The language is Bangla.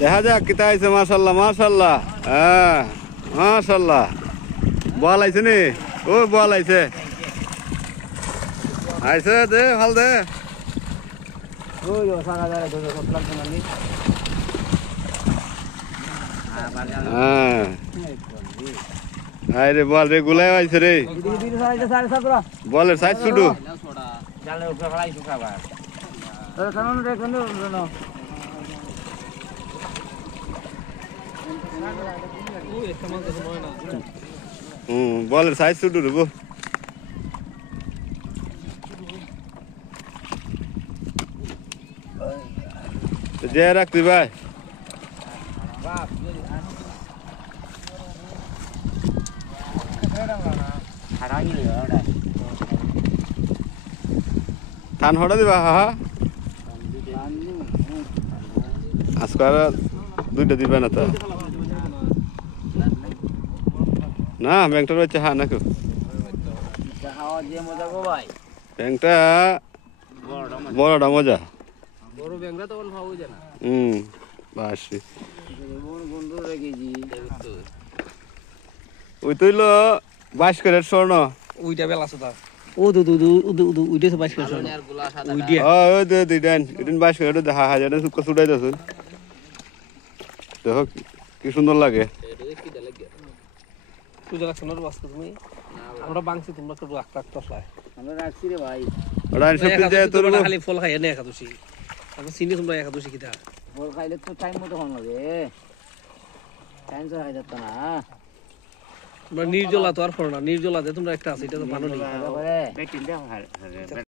দেখা যাক কিতা আইছে। মাশাআল্লাহ মাশাআল্লাহ, হ্যাঁ মাশাআল্লাহ। বল আইছে নি? ও বল আইছে, আইছে দে ভাল দে। হ্যাঁ আরে বল রে, গুলাই আইছে রে। বলের সাইজ ছুটু। বলের সাইজ ছুটু রে। যে রাখবি ভাই। ধান হড়া দিবা? হা আজকে আর দুইটা দিবা না তো? না ব্যাংকটার হচ্ছে হ্যাঁ নাকি ব্যাংকটা বড়টা মজা। বাসি ওই তৈল 22 ক্যারেট স্বর্ণ। ওইটা বেলা আছে তার। ও দু দু দু দু ওইটা 22 ক্যারেট স্বর্ণ। ওইটা ওই দে দিডান ইদিন 22 ক্যারেট দেখা হাজার সুক্কা ছুটাই দাসুন। দেখো কি সুন্দর লাগে। পূজা লাগছে না বাস তুমি? আমরা বাংসি তোমরা একটু রাখ রাখ তসলায়। আমরা রাখছি রে ভাই। ওরা সব দিন যায় তোর খালি ফল খাই না একাদশী। আমরা চিনি তোমরা একাদশী কিটা? ফল খাইলে তো টাইম মতো খাওয়া লাগে। টাইম তো খাই যাচ্ছে না। তোমরা নির্জলা তো আর ফল না, নির্জলা দে তোমরা একটা আছে এটা তো মানো নি।